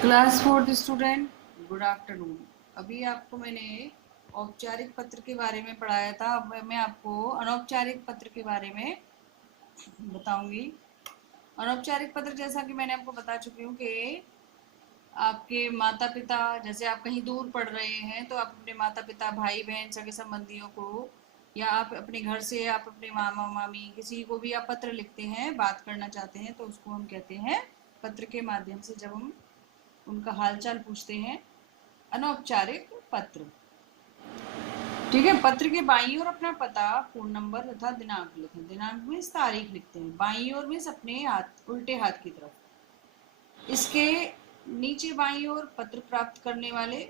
Class 4th student, good afternoon. अभी आपको मैंने औपचारिक पत्र के बारे में पढ़ाया था। अब मैं आपको अनौपचारिक पत्र के बारे में बताऊंगी। अनौपचारिक पत्र, जैसा कि मैंने आपको बता चुकी हूँ कि आपके माता पिता, जैसे आप कहीं दूर पढ़ रहे हैं तो आप अपने माता पिता, भाई बहन, सगे संबंधियों को, या आप अपने घर से आप अपने मामा मामी किसी को भी आप पत्र लिखते हैं, बात करना चाहते हैं, तो उसको हम कहते हैं पत्र के माध्यम से जब हम उनका हालचाल पूछते हैं, अनौपचारिक पत्र। ठीक है। पत्र के बाईं ओर अपना पता, फोन नंबर तथा दिनांक लिखें। दिनांक में तारीख लिखते हैं, बाईं ओर में अपने हाथ, उल्टे हाथ की तरफ। इसके नीचे बाईं ओर पत्र प्राप्त करने वाले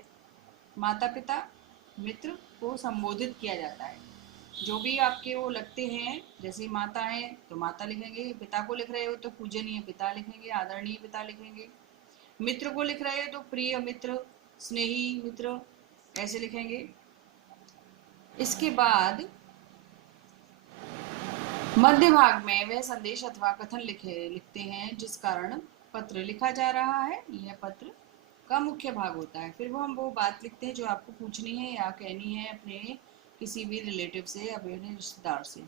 माता पिता, मित्र को संबोधित किया जाता है। जो भी आपके वो लगते हैं, जैसे माता है तो माता लिखेंगे, पिता को लिख रहे हो तो पूजनीय पिता लिखेंगे, आदरणीय पिता लिखेंगे। मित्र को लिख रहे हैं तो प्रिय मित्र, स्नेही मित्र, ऐसे लिखेंगे। इसके बाद मध्य भाग में वह संदेश अथवा कथन लिखते हैं जिस कारण पत्र लिखा जा रहा है। यह पत्र का मुख्य भाग होता है। फिर हम वो बात लिखते हैं जो आपको पूछनी है या कहनी है अपने किसी भी रिलेटिव से, अपने रिश्तेदार से।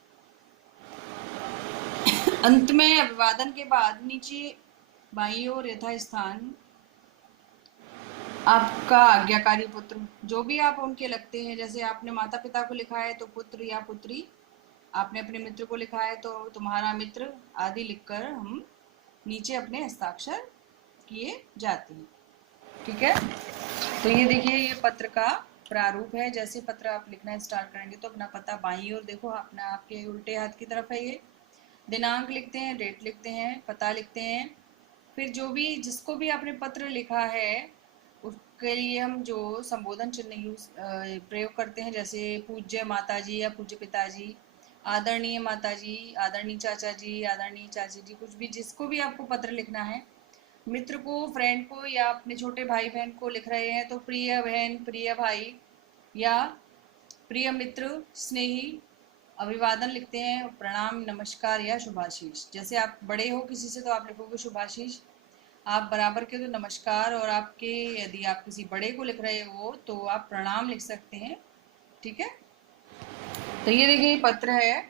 अंत में अभिवादन के बाद नीचे बाईं ओर यथास्थान आपका आज्ञाकारी पुत्र, जो भी आप उनके लगते हैं, जैसे आपने माता पिता को लिखा है तो पुत्र या पुत्री, आपने अपने मित्र को लिखा है तो तुम्हारा मित्र आदि लिखकर हम नीचे अपने हस्ताक्षर किए जाते हैं। ठीक है। तो ये देखिए, ये पत्र का प्रारूप है। जैसे पत्र आप लिखना स्टार्ट करेंगे तो अपना पता बाईं ओर देखो, अपना आपके उल्टे हाथ की तरफ है। ये दिनांक लिखते हैं, डेट लिखते हैं, पता लिखते हैं। फिर जो भी, जिसको भी आपने पत्र लिखा है उसके लिए हम जो संबोधन चिन्ह प्रयोग करते हैं, जैसे पूज्य माताजी या पूज्य पिताजी, आदरणीय माताजी, आदरणीय चाचा जी, आदरणीय चाची जी, कुछ भी, जिसको भी आपको पत्र लिखना है, मित्र को, फ्रेंड को या अपने छोटे भाई बहन को लिख रहे हैं तो प्रिय बहन, प्रिय भाई या प्रिय मित्र, स्नेही। अभिवादन लिखते हैं, प्रणाम, नमस्कार या शुभाशीष। जैसे आप बड़े हो किसी से तो आप लिखोगे शुभाशीष, आप बराबर के तो नमस्कार, और आपके यदि आप किसी बड़े को लिख रहे हो तो आप प्रणाम लिख सकते हैं। ठीक है। तो ये देखिए पत्र है,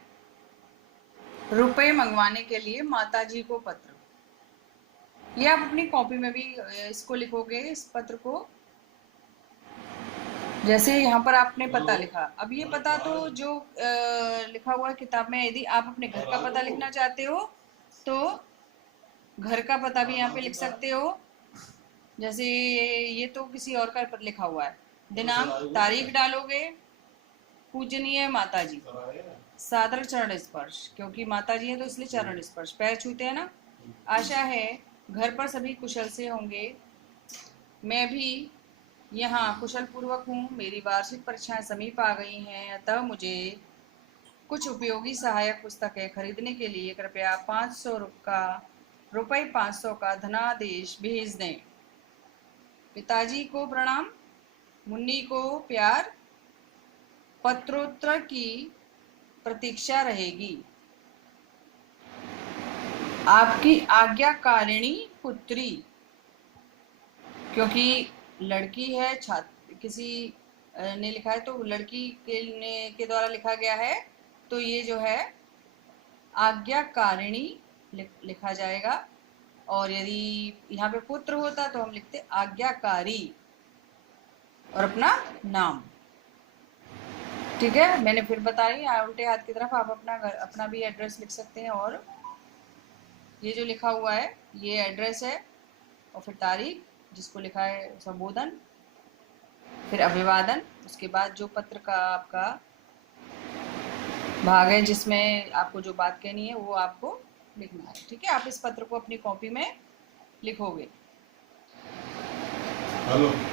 रुपए मंगवाने के लिए माताजी को पत्र। ये आप अपनी कॉपी में भी इसको लिखोगे, इस पत्र को। जैसे यहाँ पर आपने पता लिखा, अब ये पता तो जो लिखा हुआ है किताब में, यदि आप अपने घर का पता लिखना चाहते हो तो घर का पता भी यहाँ पे लिख सकते हो। जैसे ये तो किसी और का लिखा हुआ है। दिनांक, तारीख डालोगे। पूजनीय माताजी, सादर चरण स्पर्श, क्योंकि माताजी है तो इसलिए चरण स्पर्श, पैर छूते हैं ना। आशा है घर पर सभी कुशल से होंगे, मैं भी यहाँ कुशल पूर्वक हूँ। मेरी वार्षिक परीक्षाएं समीप आ गई हैं, अतः मुझे कुछ उपयोगी सहायक पुस्तकें खरीदने के लिए कृपया रुपये 500 का धनादेश भेज दें। पिताजी को प्रणाम, मुन्नी को प्यार, पत्रोत्तर की प्रतीक्षा रहेगी। आपकी आज्ञाकारिणी पुत्री, क्योंकि लड़की है, छात्र किसी ने लिखा है तो लड़की के द्वारा लिखा गया है, तो ये जो है आज्ञाकारिणी लिखा जाएगा। और यदि यहाँ पे पुत्र होता तो हम लिखते आज्ञाकारी और अपना नाम। ठीक है। मैंने फिर बताई, उल्टे हाथ की तरफ आप अपना भी एड्रेस लिख सकते हैं। और ये जो लिखा हुआ है ये एड्रेस है, और फिर तारीख, जिसको लिखा है संबोधन, फिर अभिवादन। उसके बाद जो पत्र का आपका भाग है जिसमें आपको जो बात कहनी है वो आपको लिखना है। ठीक है। आप इस पत्र को अपनी कॉपी में लिखोगे। हेलो।